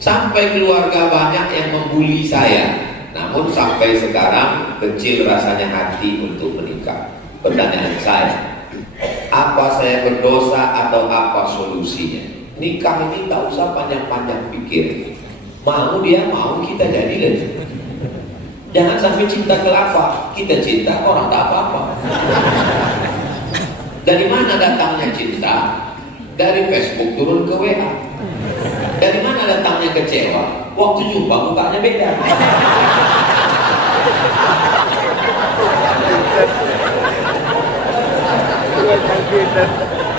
Sampai keluarga banyak yang membuli saya. Namun sampai sekarang kecil rasanya hati untuk menikah. Pertanyaan saya, apa saya berdosa atau apa solusinya? Nikah ini tak usah panjang-panjang pikir. Mau dia mau, kita jadi lagi. Jangan sampai cinta kelapa. Kita cinta orang tak apa-apa. Dari mana datangnya cinta? Dari Facebook turun ke WA. Dari mana datangnya kecewa? Waktu jumpa mukanya beda.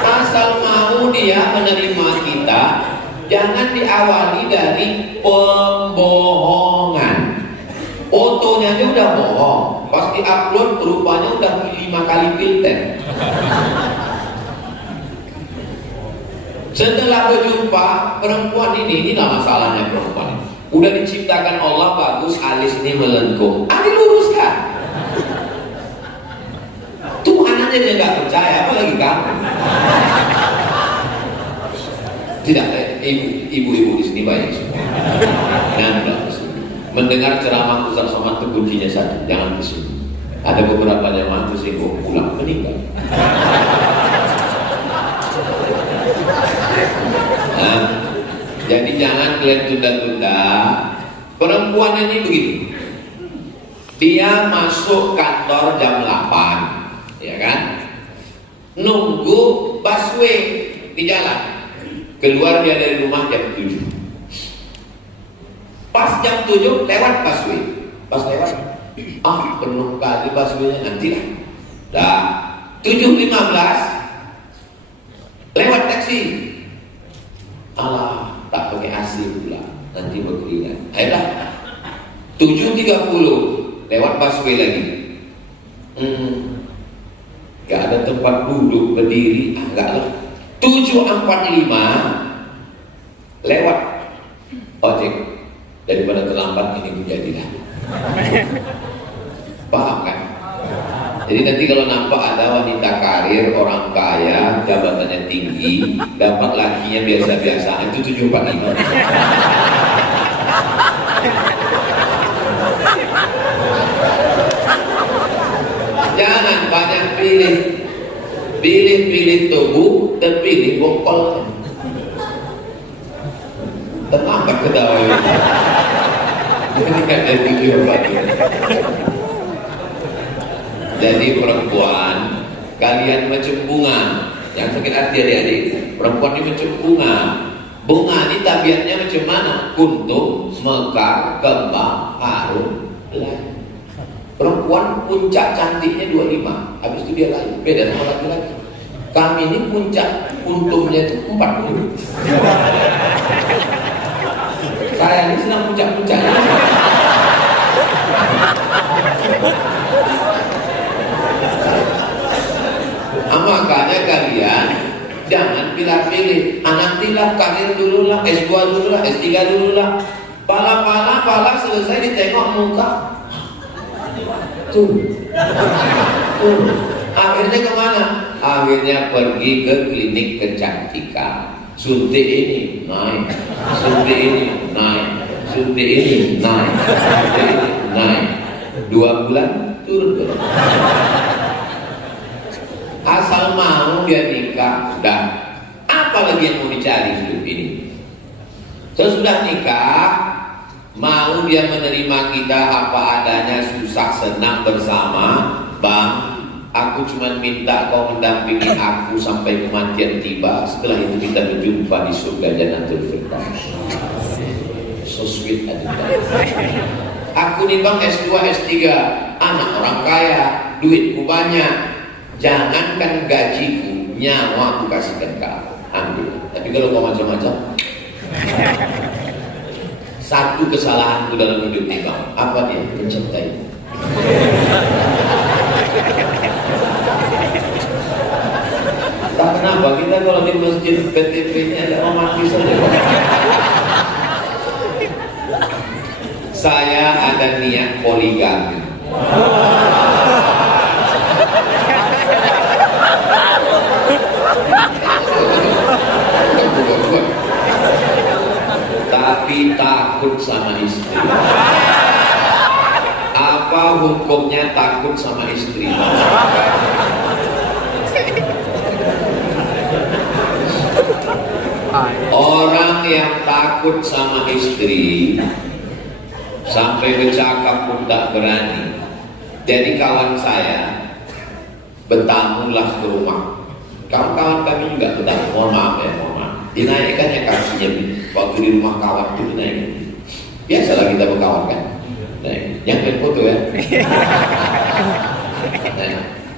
Asal mau dia menerima kita, jangan diawali dari pembohongan. Fotonya aja udah bohong, pas di-upload rupanya udah 5 kali filter. Setelah berjumpa perempuan inilah masalahnya perempuan ini. Udah diciptakan Allah bagus, alis ini melengkung, diluruskan. Tuhan aja dia nggak percaya, apalagi kamu. Tidak, ibu-ibu di sini baik semua. Mendengar ceramah Ustaz Somad itu kuncinya satu, jangan kesini. Ada beberapa jemaah itu sih pulang meninggal. Nah, jadi jangan kalian tunda-tunda. Perempuan ini begini, dia masuk kantor jam 8, ya kan? Nunggu busway di jalan. Keluar dia dari rumah jam 7. Pas jam 7 lewat busway. Pas lewat, penuh kali busway-nya, nantilah. Dah 7.15 lewat taksi. Alah, tak pakai AC pula, nanti berkeringat. Ayolah 7.30 lewat busway lagi. Gak ada tempat duduk berdiri, enggak lah. 7.45 lewat ojek. Daripada terlambat ini menjadilah. Paham kan? Jadi nanti kalau nampak ada wanita karir, orang kaya, jabatannya tinggi, dapat lakinya biasa-biasa, itu 7.45. Jangan banyak pilih. Pilih tubuh dan pilih bokol. Terlambat ketawa ini. Jadi perempuan, kalian macam bunga. Yang sakit hati adik-adik, perempuan ini macam bunga. Bunga ini tabiatnya macam mana? Kuntum, mekar, kembang, harum, lain. Perempuan puncak cantiknya 25, habis itu dia lain, beda sama laki-laki. Kami ini puncak kuntumnya itu 40. Saya ini senang puncak-puncaknya. Makanya kalian jangan pilih-pilih. Nantilah karir dulu lah, S2 dulu lah, S3 dulu lah. Pala selesai ditengok muka. Tuh. Akhirnya kemana? Akhirnya pergi ke klinik kecantikan. Suntik ini naik, suntik ini naik, suntik ini naik, suntik ini naik. 2 bulan turun. Asal mau dia nikah, udah. Apa lagi yang mau dicari hidup ini? Sesudah nikah, mau dia menerima kita apa adanya, susah senang bersama. Bang, aku cuma minta kau mendampingi aku sampai kematian tiba. Setelah itu kita berjumpa di surga Jannatul Firdaus. So sweet aja. Aku nih bang S2, S3, anak orang kaya, duitku banyak. Jangankan gajiku, nyawa aku kasihkan kau, ambil. Tapi kalau kau macam-macam, satu kesalahanku dalam hidup ini bang, apa dia? Mencintai. Tak kenapa kita kalau di masjid PTP ini agak romantis saja. Saya ada niat poligami. Tapi tapi takut sama istri. Apa hukumnya takut sama istri? Orang yang takut sama istri sampai bercakap pun tak berani. Jadi kawan saya bertamulah ke rumah. Kawan-kawan kami juga bertamu. Mohon maaf ya, mohon maaf. Dinaikkannya kakinya waktu di rumah kawan itu dinaikkan. Biasalah kita berkawan kan. Yang foto ya.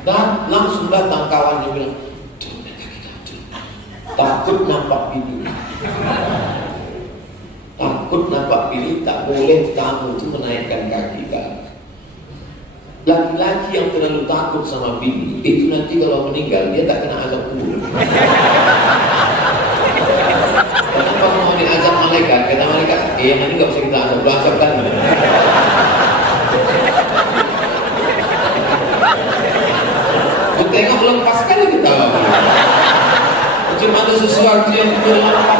Dan langsung datang kawannya bilang, takut nampak bini. Takut nampak bini, tak boleh kamu itu menaikkan kaki kamu. Laki-laki yang terlalu takut sama bini itu nanti kalau meninggal dia tak kena azab kubur. Kenapa mau diazab malaikat? Kata malaikat, yang ini nggak usah kita azab, lu azabkan. Lu tengok lepas kali kita. Cuma ada sesuatu yang berlepas.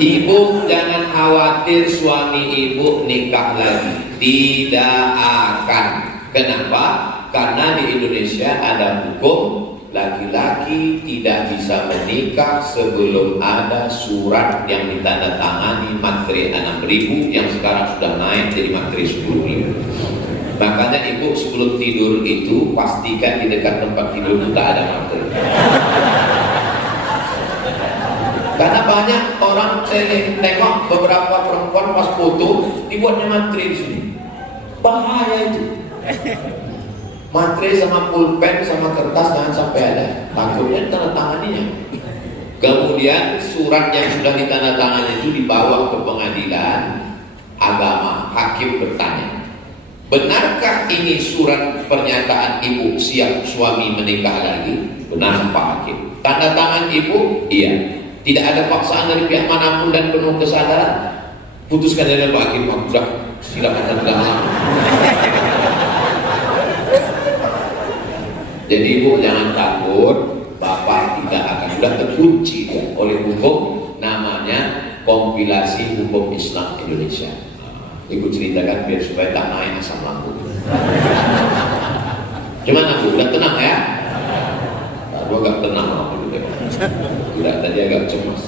Ibu jangan khawatir suami ibu nikah lagi. Tidak akan. Kenapa? Karena di Indonesia ada hukum laki-laki tidak bisa menikah sebelum ada surat yang ditandatangani materai 6.000 yang sekarang sudah naik jadi materai 10.000. Makanya ibu sebelum tidur itu pastikan di dekat tempat tidur itu tak ada materai. Karena banyak orang saya tengok beberapa perempuan pas foto dibuatnya materai di sini. Bahaya itu. Materai sama pulpen sama kertas jangan sampai ada. Takutnya tanda tanganinya. Kemudian surat yang sudah ditandatangani itu dibawa ke pengadilan agama. Hakim bertanya, benarkah ini surat pernyataan ibu siap suami menikah lagi? Benar Pak Hakim. Tanda tangan ibu? Iya. Tidak ada paksaan dari pihak manapun dan penuh kesadaran. Putuskan dari Pak Hakim. Sudah, silakan tanda tangan. Jadi ibu jangan takut, bapak tidak akan sudah terkunci oleh hukum namanya kompilasi hukum Islam Indonesia. Ibu ceritakan biar supaya tak naik asam lambung. Gimana Bu? Udah tenang ya? Aku agak tenang aku dulu. Udah tadi agak cemas.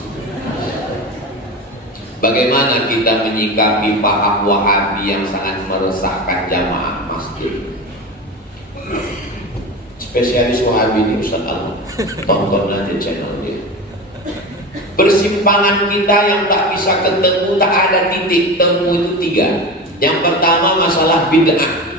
Bagaimana kita menyikapi paham Wahabi yang sangat meresahkan jamaah masjid? Spesialis Wahabi ini Ustaz Al, tonton aja channel dia. Persimpangan kita yang tak bisa ketemu, tak ada titik temu itu 3. Yang pertama masalah bid'ah.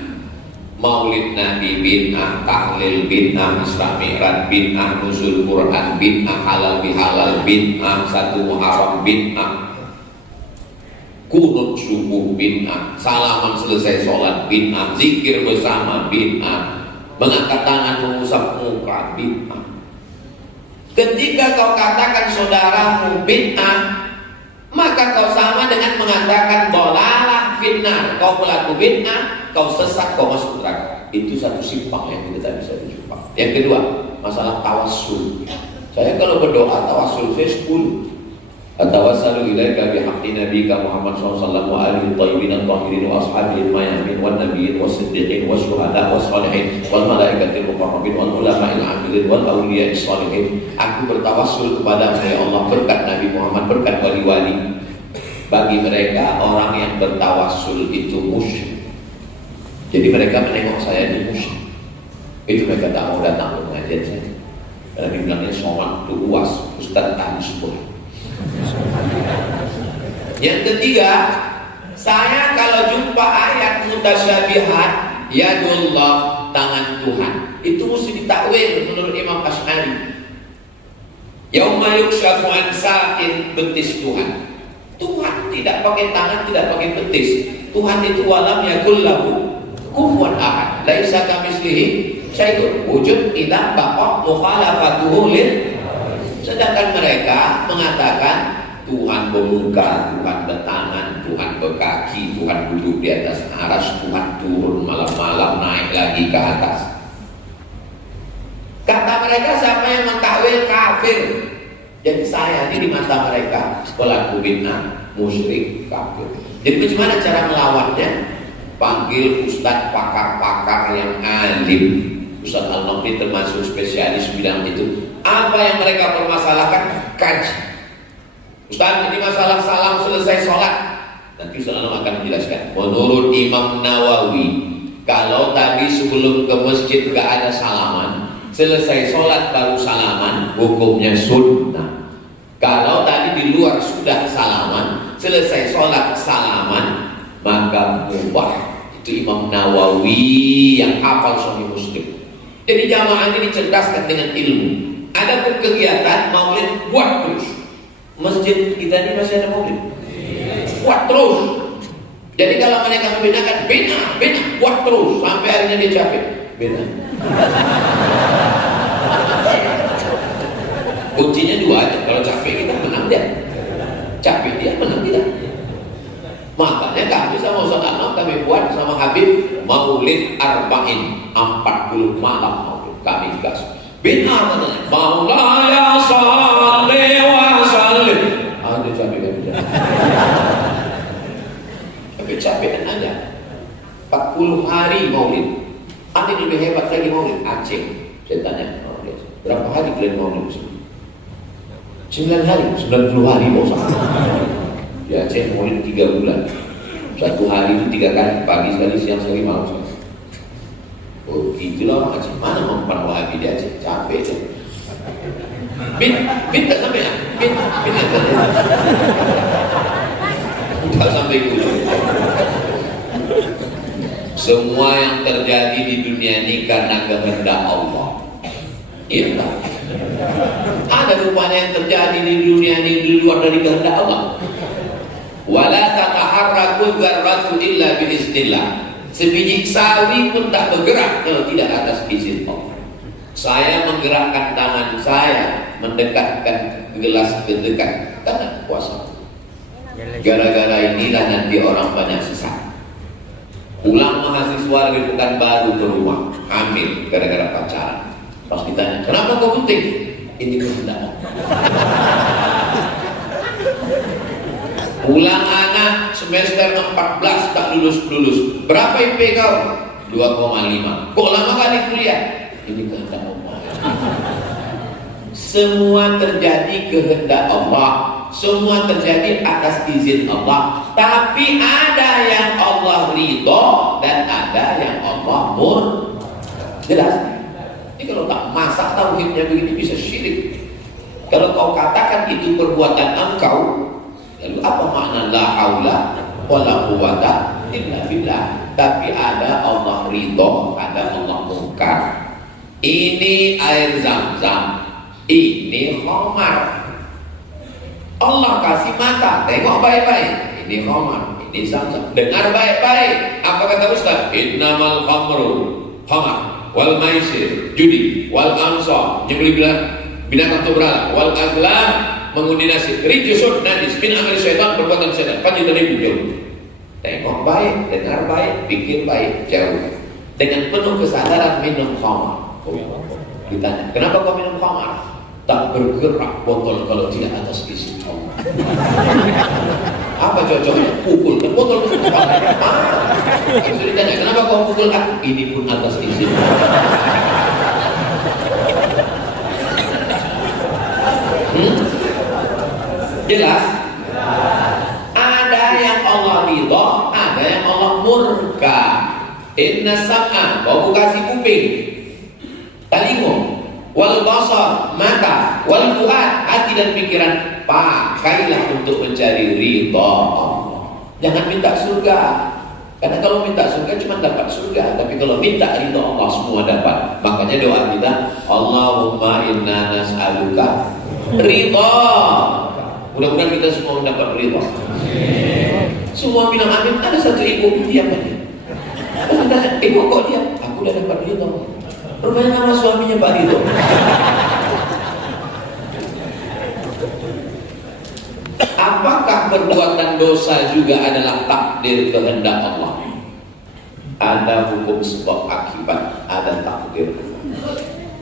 Maulid Nabi bid'ah, tahlil bid'ah, Isra Mi'raj bid'ah, nuzul Quran bid'ah, halal bihalal bid'ah, 1 Muharram bid'ah, kunut subuh bid'ah, salaman selesai sholat bid'ah, zikir bersama bid'ah, mengangkat tangan mengusap muka bid'ah. Ketika kau katakan saudaramu bid'ah, maka kau sama dengan mengatakan dolalah fitnah. Kau pelaku bid'ah, kau sesat, kau masuk neraka. Itu satu simpang yang kita tak bisa berjumpa. Yang kedua, masalah tawassul. Saya kalau berdoa tawassul saya 10. Atawassalu ilaika bihaqqi nabiyika Muhammad sallallahu alaihi wa alihi tahirin wa ashabihi al-mayamin wan nabiyyin was-siddiqin wasyuhada was-shalihin wal malaikatil muqarrabin wal ulama'il 'amilin wal awliya'is shalihin. Aku bertawassul kepada ya Allah berkat Nabi Muhammad, berkat wali-wali. Bagi mereka orang yang bertawassul itu musyrik. Jadi mereka menengok saya di musyrik. Itu mereka tak mau datang ke pengajian saya. Karena dibilangnya sholat itu UAS, Ustaz tak disebut. Yang ketiga, saya kalau jumpa ayat mutasyabihat, yadullah, tangan Tuhan, itu mesti ditakwil menurut Imam Asy'ari. Yauma yukshafu an saqin, betis Tuhan. Tuhan tidak pakai tangan, tidak pakai betis. Tuhan itu walam yakul lahu kufuwan ahad, laisa kamitslihi syai'un, wujud ilah baqa mukhalafatuhu lil. Sedangkan mereka mengatakan Tuhan bermuka, Tuhan bertangan, Tuhan berkaki, Tuhan duduk di atas aras, Tuhan turun malam-malam naik lagi ke atas. Kata mereka siapa yang mentakwil kafir. Jadi saya ini di mata mereka pelaku bid'ah, musyrik, kafir. Jadi bagaimana cara melawannya? Panggil ustadz pakar-pakar yang alim. Ustadz Al-Naqdi termasuk spesialis bidang itu. Apa yang mereka permasalahkan? Kaji. Ustadz, ini masalah salam selesai sholat. Nanti Ustadz Al-Naqdi akan menjelaskan. Menurut Imam Nawawi, kalau tadi sebelum ke masjid gak ada salaman, selesai sholat baru salaman, hukumnya sunnah. Kalau tadi di luar sudah salaman, selesai sholat salaman, maka mubah. Itu Imam Nawawi yang hafal Sahih Muslim. Jadi jamaah ini dicerdaskan dengan ilmu. Ada kegiatan maulid, buat terus. Masjid kita ini masih ada maulid, buat terus. Jadi kalau mereka membedakan bina, buat terus sampai akhirnya dia capek. Bina. Kuncinya dua aja. Kalau capek kita menang dia, capek dia menang kita. Makanya kami sama Ustaz Anwar kami buat sama Habib maulid arba'in 40 malam maulid kami gas. Bina katanya. Maulaya salli wa sallim. Ada capek kan dia. Tapi capekan aja. 40 hari maulid. Ada yang lebih hebat lagi maulid Aceh. Saya tanya, berapa hari kalian maulid? 9 hari, 90 hari mau sama. Ya Aceh maulid 3 bulan. 1 hari itu 3 kali, pagi sekali, siang sekali, malam sekali. Oh gitulah orang Aceh. Mana mempan wahabi di Aceh? Capek itu. Bin tak sampai ya? Bin tak sampai dulu. Semua yang terjadi di dunia ini karena kehendak Allah. Iya tak? Ada rupanya yang terjadi di dunia ini di luar dari kehendak Allah. Wala tataharraku dzarratu illa biiznillah. Sebiji sawi pun tak bergerak kalau tidak atas izin Allah. Saya menggerakkan tangan saya mendekatkan gelas terdekat karena kuasa. Gara-gara inilah nanti orang banyak sesat. Pulang mahasiswa dari Pekanbaru ke rumah, hamil gara-gara pacaran. Pas ditanya, kenapa kau penting? Ini kehendak. Pulang anak semester 14 tak lulus. Berapa IP kau? 2,5. Kok lama kali kuliah? Ini kehendak Allah. Semua terjadi kehendak Allah. Semua terjadi atas izin Allah. Tapi ada yang Allah ridho dan ada yang Allah jelas. Ini kalau tak masak tauhidnya begini bisa syirik. Kalau kau katakan itu perbuatan engkau, lalu apa makna la haula wala quwata illa billah? Tapi ada Allah ridho, ada Allah mungkar. Ini air Zam-Zam, ini khamar. Allah kasih mata, tengok baik-baik. Ini khamar, ini Zam-Zam. Dengar baik-baik. Apa kata Ustaz? Innamal khamru khamar wal maisir judi wal ansab jembeli binatang tubrala wal azlam mengundi nasib rijsun najis min amal syaitan perbuatan syaitan fajtanibu jauh. Tengok baik, dengar baik, pikir baik, jauh. Dengan penuh kesadaran minum khamar. Ditanya, kenapa kau minum khamar? Tak bergerak botol kalau tidak atas izin Allah. Apa cocoknya? Pukul kan botol itu. Itu ditanya, kenapa kau pukul aku? Ini pun atas izin. Jelas? Ada yang Allah ridho, ada yang Allah murka. Inna sam'a, kau kasih kuping, telinga, wal basar, mata, wal fuad, hati dan pikiran, pakailah untuk mencari ridha Allah. Jangan minta surga, karena kalau minta surga cuma dapat surga, tapi kalau minta ridha Allah semua dapat. Makanya doa kita, Allahumma inna nas'aluka ridha. Mudah-mudahan kita semua mendapat ridha. Semua bilang amin. Ada satu ibu diam aja. Ibu kok diam? Aku udah dapat ridha. Rupanya nama suaminya Pak Ridho. Apakah perbuatan dosa juga adalah takdir kehendak Allah? Ada hukum sebab akibat, ada takdir.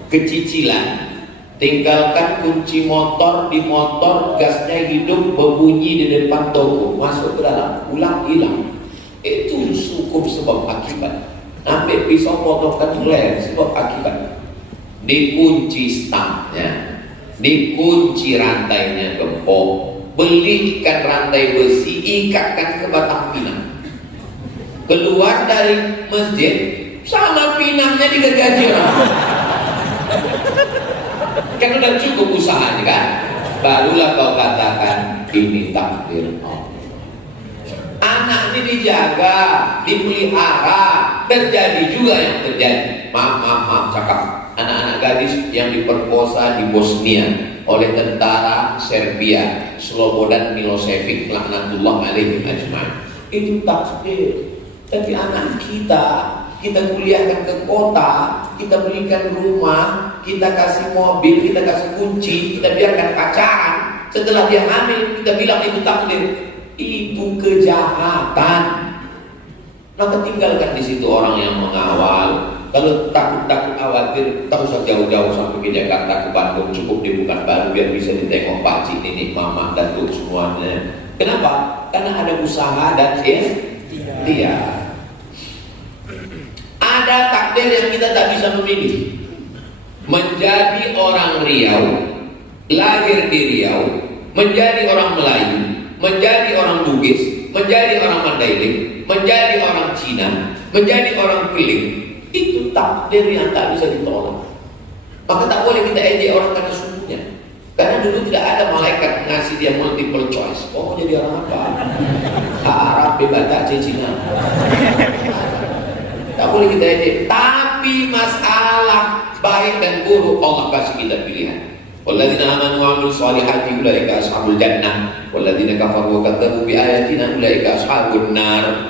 Kecicilan tinggalkan kunci motor di motor, gasnya hidup, berbunyi di depan toko, masuk ke dalam, pulang hilang. Itu cukup sebab akibat. Ambil pisau potongkan leher, sebab akibat. Dikunci stangnya, dikunci rantainya gembok, beli ikan rantai besi, ikatkan ke batang pinang. Keluar dari masjid, sama pinangnya digergaji orang. Kan udah cukup usahanya kan, barulah kau katakan ini takdir Allah. Anak ini dijaga, dipelihara, terjadi juga yang terjadi. Maaf cakap. Anak-anak gadis yang diperkosa di Bosnia oleh tentara Serbia, Slobodan Milosevic, laknatullah alaihi ajma'in. Itu takdir. Tapi anak kita kuliahkan ke kota, kita belikan rumah, kita kasih mobil, kita kasih kunci, kita biarkan pacaran. Setelah dia hamil, kita bilang itu takdir. Itu kejahatan. Maka tinggalkan di situ orang yang mengawal. Kalau takut khawatir, tak usah jauh-jauh sampai ke Jakarta, ke Bandung, cukup di Pekanbaru biar bisa ditengok pakcik, nenek, mama, datuk semuanya. Kenapa? Karena ada usaha dan ikhtiar. Ada takdir yang kita tak bisa memilih. Menjadi orang Riau, lahir di Riau, menjadi orang Melayu, menjadi orang Bugis, menjadi orang Mandailing, menjadi orang Cina, menjadi orang Keling. Itu takdir yang tak bisa ditolak. Maka tak boleh kita ejek orang karena sukunya. Karena dulu tidak ada malaikat ngasih dia multiple choice. Oh, jadi orang apa? Arab, Batak, Cina. Tak boleh kita ejek. Tapi masalah baik dan buruk Allah kasih kita pilihan. Walladzina amanu wa 'amilus shalihati ulaika ashabul jannah walladzina kafaru wa kadzdzabu bi ayatina ulaika ashabun nar.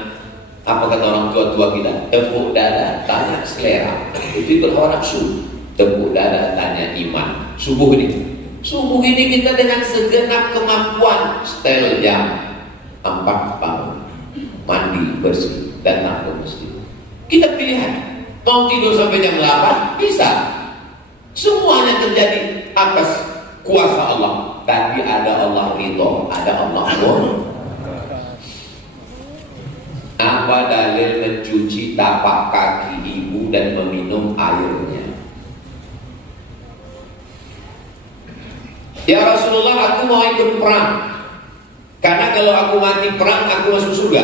Apa kata orang tua-tua kita? Tepuk dada, tanya selera. Itu hawa nafsu. Tepuk dada, tanya iman. Subuh ini kita dengan segenap kemampuan setel jam 4 tahun, mandi bersih, datang ke masjid. Kita pilihan. Mau tidur sampai jam 8 bisa. Semuanya terjadi atas kuasa Allah. Tapi ada Allah ridho, ada Allah nur. Apa dalil mencuci tapak kaki ibu dan meminum airnya? Ya Rasulullah, aku mau ikut perang. Karena kalau aku mati perang, aku masuk surga.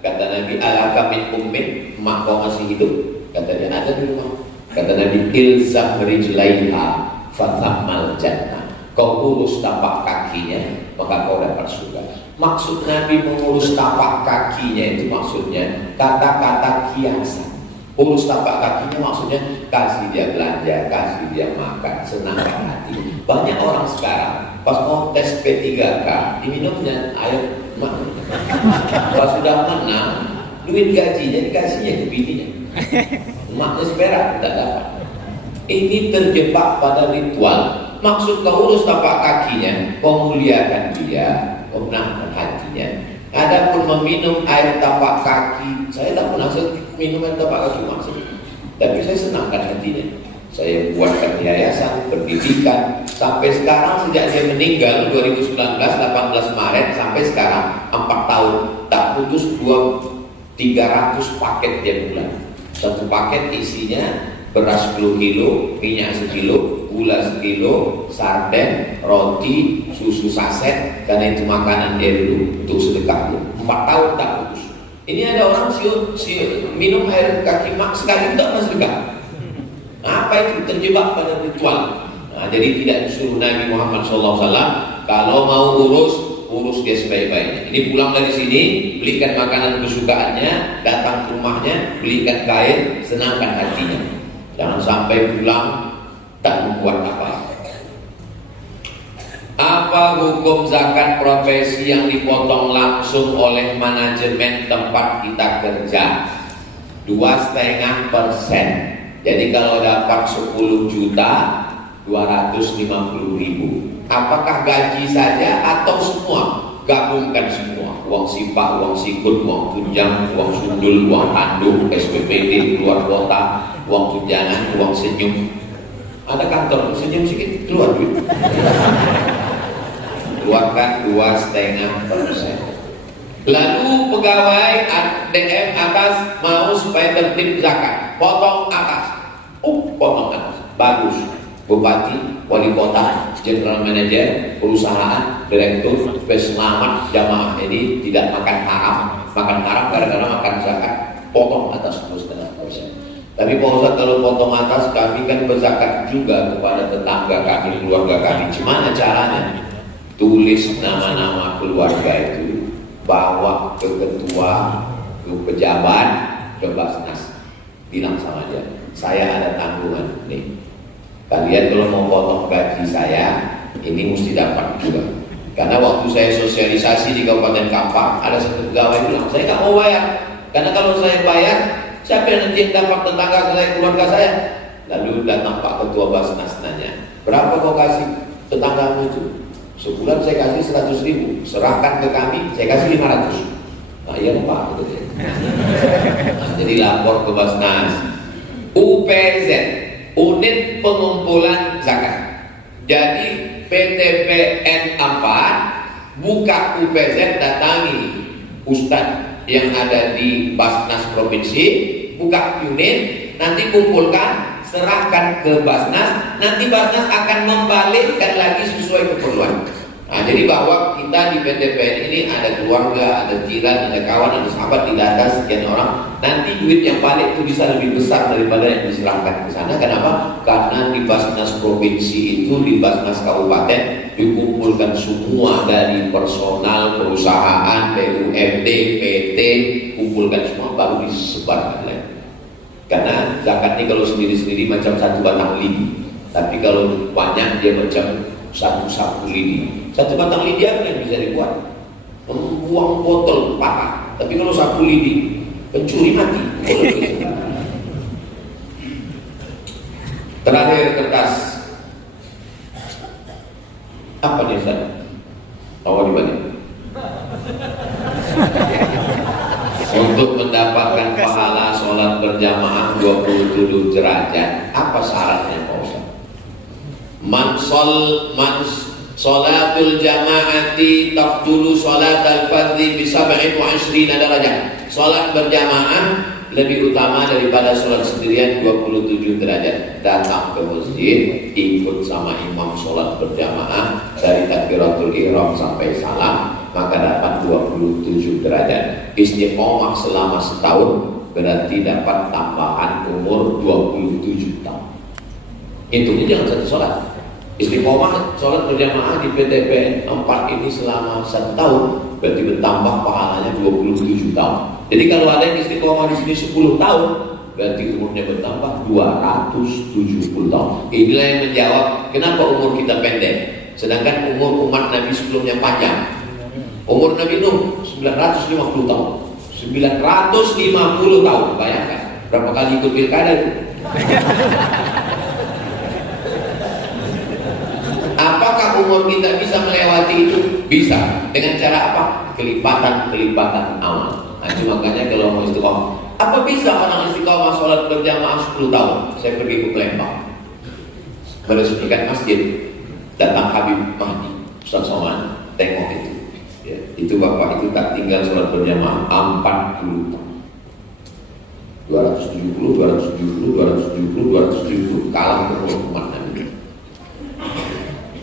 Kata Nabi, alaka min ummin, emak kau masih hidup? Kata dia, ada di rumah. Kata Nabi, ilzam rijlaiha fathammal jannah. Kau urus tapak kakinya, maka kau dapat surga. Maksud Nabi mengurus tapak kakinya itu maksudnya kata-kata kiasan. Urus tapak kakinya maksudnya kasih dia belanja, kasih dia makan, senangkan hati. Banyak orang sekarang pas mau tes P3K diminumnya air emak. Pas sudah menang, duit gajinya dikasihnya ke bininya. Emaknya seperak tidak dapat. Ini terjebak pada ritual. Maksud kau urus tapak kakinya, kau muliakan dia, kau menangkan hatinya. Adapun meminum air tapak kaki, saya tak pernah minum air tapak kaki maksudnya. Tapi saya senangkan hatinya. Saya buatkan yayasan, pendidikan. Sampai sekarang sejak dia meninggal 2019, 18 Maret sampai sekarang 4 tahun. Tak putus 300 paket tiap bulan. Satu paket isinya beras 10 kilo, minyak 1 kilo, gula 1 kilo, sarden, roti, susu saset. Karena itu makanan dia dulu untuk sedekah. 4 tahun tak putus. Ini ada orang minum air kaki mak sekali tak pernah sedekah. Apa itu? Terjebak pada ritual. Nah, jadi tidak disuruh Nabi Muhammad SAW kalau mau urus dia sebaik-baiknya. Ini pulang dari sini, belikan makanan kesukaannya, datang ke rumahnya, belikan kain, senangkan hatinya. Jangan sampai pulang tak membuat apa. Apa hukum zakat profesi yang dipotong langsung oleh manajemen tempat kita kerja? 2,5%. Jadi kalau dapat 10 juta 250.000. Apakah gaji saja atau semua? Gabungkan semua. Uang sipak, uang sikut, uang tunjang, uang sundul, uang tanduk, SPPD, keluar kota, uang tunjangan, uang senyum. Ada kantor, senyum sedikit keluar duit. Keluarkan 2,5%. Lalu pegawai DM atas mau supaya tertib zakat, potong atas. Potong atas, bagus. Bupati, wali kota, general manager, perusahaan, direktur, supaya selamat jamaah ini tidak makan haram. Makan haram gara-gara makan zakat, potong atas 2,5%. Tapi Pak Ustadz, kalau potong atas, kami kan berzakat juga kepada tetangga kami, keluarga kami. Gimana caranya? Tulis nama-nama keluarga itu, bawa ke ketua, ke pejabat, ke Basnas, bilang sama dia, saya ada tanggungan nih, kalian kalau mau potong gaji saya, ini mesti dapat juga. Karena waktu saya sosialisasi di Kabupaten Kampar, ada satu pegawai bilang, saya nggak mau bayar, karena kalau saya bayar, siapa yang nanti yang dapat tetangga saya, keluarga saya? Lalu datang Pak Ketua Basnas nanya, berapa kau kasih tetanggamu itu? Sebulan saya kasih 100.000, serahkan ke kami, saya kasih 500. Nah iya Pak, gitu. Nah, jadi lapor ke Basnas. UPZ, Unit Pengumpulan Zakat. Jadi PTPN 4 buka UPZ, datangi Ustadz yang ada di Basnas Provinsi, buka unit, nanti kumpulkan, serahkan ke Basnas, nanti Basnas akan membalikkan lagi sesuai keperluan. Nah, jadi bahwa kita di PTPN ini ada keluarga, ada jiran, ada kawan, ada sahabat, tidak ada sekian orang. Nanti duit yang balik itu bisa lebih besar daripada yang diserahkan ke sana. Kenapa? Karena di Basnas Provinsi itu, di Basnas Kabupaten dikumpulkan semua dari personal, perusahaan, BUMD, PT, kumpulkan semua baru disebarkan lagi. Karena zakat ini kalau sendiri-sendiri macam satu batang lidi, tapi kalau banyak dia macam satu sapu lidi. Satu batang lidi apa yang bisa dibuat? Membuang botol patah. Tapi kalau sapu lidi, pencuri mati. Terakhir kertas. Apa dia Ustaz? Tahu di mana? Untuk mendapatkan pahala sholat berjamaah 27 derajat, apa syaratnya Pak Ustaz? Man sholatul jamaati tafdulu sholat al-fardhi bi 27 derajat. Sholat berjamaah lebih utama daripada sholat sendirian 27 derajat. Datang ke masjid, ikut sama imam sholat berjamaah dari takbiratul ihram sampai salam, maka dapat 27 derajat. Istiqomah selama setahun berarti dapat tambahan umur 27 tahun. Hitungnya jangan satu sholat. Istiqomah sholat berjamaah di PTPN 4 ini selama 1 tahun berarti bertambah pahalanya 27 tahun. Jadi kalau ada yang istiqomah di sini 10 tahun berarti umurnya bertambah 270 tahun. Inilah yang menjawab kenapa umur kita pendek, sedangkan umur umat Nabi sebelumnya panjang. Umur Nabi Nuh 950 tahun. 950 tahun, bayangkan berapa kali ikut pilkada itu. Apakah umur kita bisa melewati itu? Bisa. Dengan cara apa? Kelipatan-kelipatan amal. Nah, makanya kalau mau istiqomah, apa bisa orang istiqomah sholat berjamaah 10 tahun? Saya pergi ke Palembang, meresmikan masjid, datang Habib Mahdi, Ustaz Somad, tengok itu. Ya, itu bapak itu tak tinggal sholat berjamaah 40 tahun. 270, kalah umur umat Nabi.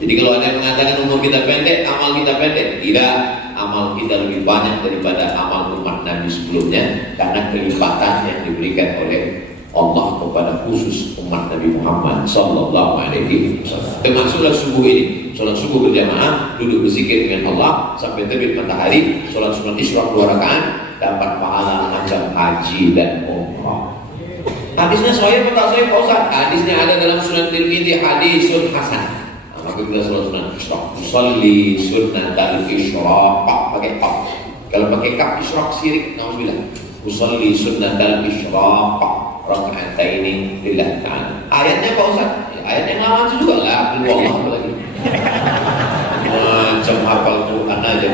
Jadi kalau ada yang mengatakan umur kita pendek, amal kita pendek, tidak, amal kita lebih banyak daripada amal umat Nabi sebelumnya, karena kelipatan yang diberikan oleh Allah kepada khusus umat Nabi Muhammad Sallallahu Alaihi Wasallam. Termasuklah subuh ini, sholat subuh berjamaah, duduk berzikir dengan Allah sampai terbit matahari, sholat sunat isyraq 2 rakaat, dapat pahala macam haji dan umrah. Hadisnya sahih atau tak sahih Pak Ustaz? Hadisnya ada dalam Sunan Tirmidzi, hadisun hasan. Maka kita sholat sunat isyraq, usolli sunat al-isyraq pakai kaf. Kalau pakai kaf isyraq syirik, nauzubillah. Usolli sunat al-isyraq raka'ataini lillah ta'ala. Ayatnya Pak Ustaz? Ayat yang lama itu juga lah, Allah lagi. Macam hafal Quran aja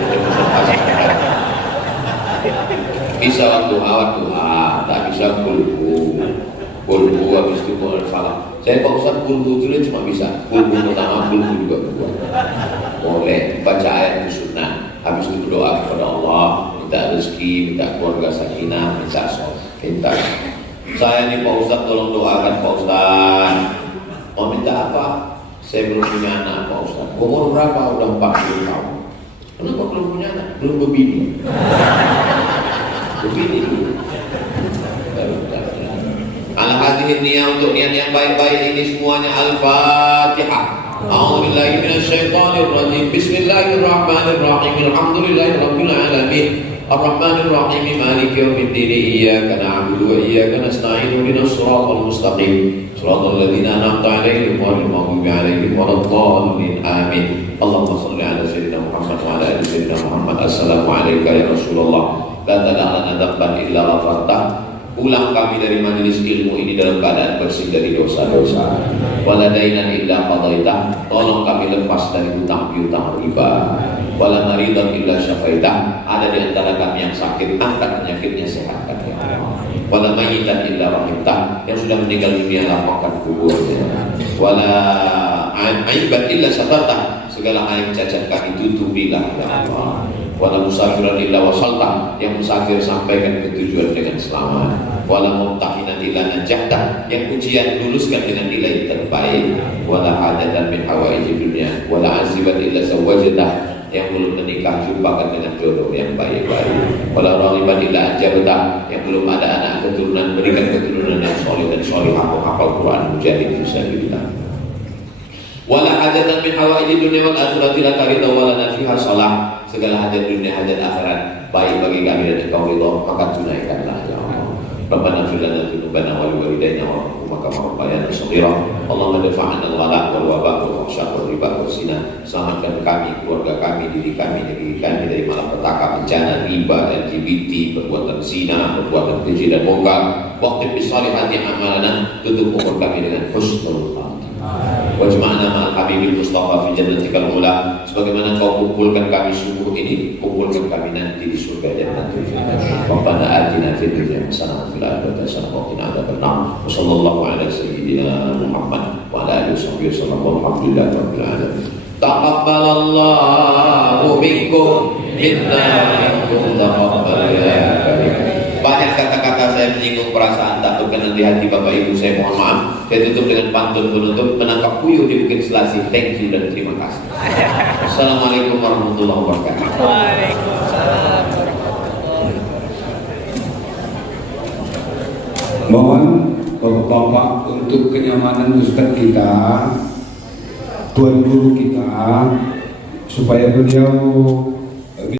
bisa waktu tak bisa kulhu habis itu salam. Saya Pak Ustaz kulhu itu cuma bisa kulhu pertama, kulhu juga kedua. Boleh baca ayat itu sunnah. Habis itu berdoa kepada Allah, minta rezeki, minta keluarga sakinah, minta. Saya nih Pak Ustaz tolong doakan Pak Ustaz. Mau minta apa? Saya belum punya anak Pak Ustaz. Umur berapa? Udah 40 tahun. Kenapa belum punya anak? Belum berbini. Berbini dulu. Al-hadhihi niyah untuk niat yang baik-baik ini semuanya Al-Fatihah. A'udzubillahi minasyaitonir rajim. Bismillahirrahmanirrahim. Alhamdulillahirabbil alamin. Ar-Rahmanir Rahim. Maliki yaumiddin. Iyyaka na'budu wa iyyaka nasta'in. Ihdinas siratal mustaqim. Siratal ladzina an'amta 'alaihim ghairil maghdubi 'alaihim waladdallin. Amin. Allahumma shalli 'ala sayyidina Muhammad wa 'ala ali sayyidina Muhammad. Assalamu alayka ya Rasulullah. La tada'lana dzamban illa ghafartah. Pulang kami dari majelis ilmu ini dalam keadaan bersih dari dosa-dosa. Wala dainan illa qadaitah. Tolong kami lepas dari hutang piutang riba. Wala maridan illa syafaitah. Ada di antara kami yang sakit, angkat penyakitnya, sehatkan ya Allah. Wala mayyitan illa rahimtah. Yang sudah meninggal dunia, lapangkan kuburnya. Wala aiban illa satartah. Segala aib cacat kami tutupilah ya Allah. Wala musafiran illa wasaltah. Yang musafir sampaikan ke tujuan dengan selamat. Wala mumtahinan illa najahta. Yang ujian luluskan dengan nilai terbaik. Wala hadatan min hawaiji dunia. Wala azibat illa sawajatah. Yang belum menikah jumpakan dengan jodoh yang baik-baik. Wala raghiban illa ajabtah. Yang belum ada anak keturunan, berikan keturunan yang soleh dan solihah, hafal Quran, mujahid fisabilillah. Wala hajatan min hawaiji dunia wal akhirati la tarida wala nafiha shalah. Segala hajat dunia, hajat akhirat baik bagi kami dan engkau ridha, maka tunaikanlah ya Allah. Rabbana fir lana dzunubana wa liwalidayna warhamhuma kama rabbayana shaghira. Allahumma dafa'na al-ghala wal waba wal fahsya wal riba wal zina. Selamatkan kami, keluarga kami, diri kami, negeri kami dari malapetaka, bencana, riba, LGBT, perbuatan zina, perbuatan keji dan mungkar. Waqti bisalihati amalana, tutup umur kami dengan husnul khatimah. Wajma'na ma'al habibil Mustafa fi jannatikal ula. Sebagaimana kau kumpulkan kami subuh ini, kumpulkan kami nanti di surga Jannatul Firdaus. Rabbana atina fid dunya hasanah wa fil akhirati hasanah wa qina adzabannar. Wassallallahu ala sayyidina Muhammad wa ala alihi wasallam. Walhamdulillahi rabbil alamin. Taqabbalallahu minkum minna minkum taqabbal ya karim. Banyak kata-kata saya menyinggung perasaan tak berkenan di hati Bapak Ibu, saya mohon maaf. Saya tutup dengan pantun penutup, menangkap puyuh di Bukit Selasih. Thank you dan terima kasih. Assalamualaikum warahmatullahi wabarakatuh. Waalaikumsalam warahmatullahi wabarakatuh. Mohon Bapak-bapak untuk kenyamanan Ustaz kita, Tuan Guru kita, supaya beliau